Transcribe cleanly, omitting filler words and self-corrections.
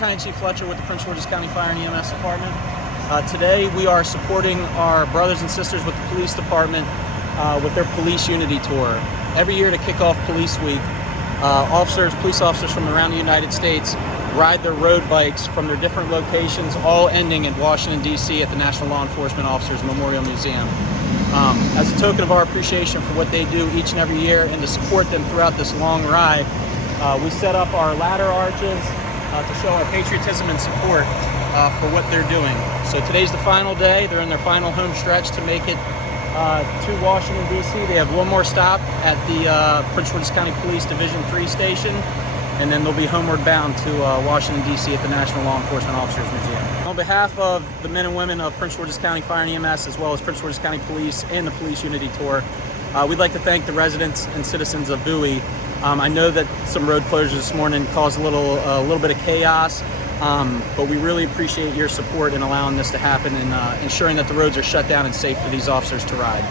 Battalion Chief Fletcher with the Prince George's County Fire and EMS Department. Today we are supporting our brothers and sisters with the police department with their Police Unity Tour. Every year to kick off Police Week, police officers from around the United States ride their road bikes from their different locations, all ending in Washington, D.C. at the National Law Enforcement Officers Memorial Museum. As a token of our appreciation for what they do each and every year and to support them throughout this long ride, we set up our ladder arches to show our patriotism and support for what they're doing. So today's the final day. They're in their final home stretch to make it to Washington, D.C. They have one more stop at the Prince George's County Police Division 3 station, and then they'll be homeward bound to Washington, D.C. at the National Law Enforcement Officers Museum. On behalf of the men and women of Prince George's County Fire and EMS, as well as Prince George's County Police and the Police Unity Tour, we'd like to thank the residents and citizens of Bowie. I know that some road closures this morning caused a little bit of chaos, but we really appreciate your support in allowing this to happen and ensuring that the roads are shut down and safe for these officers to ride.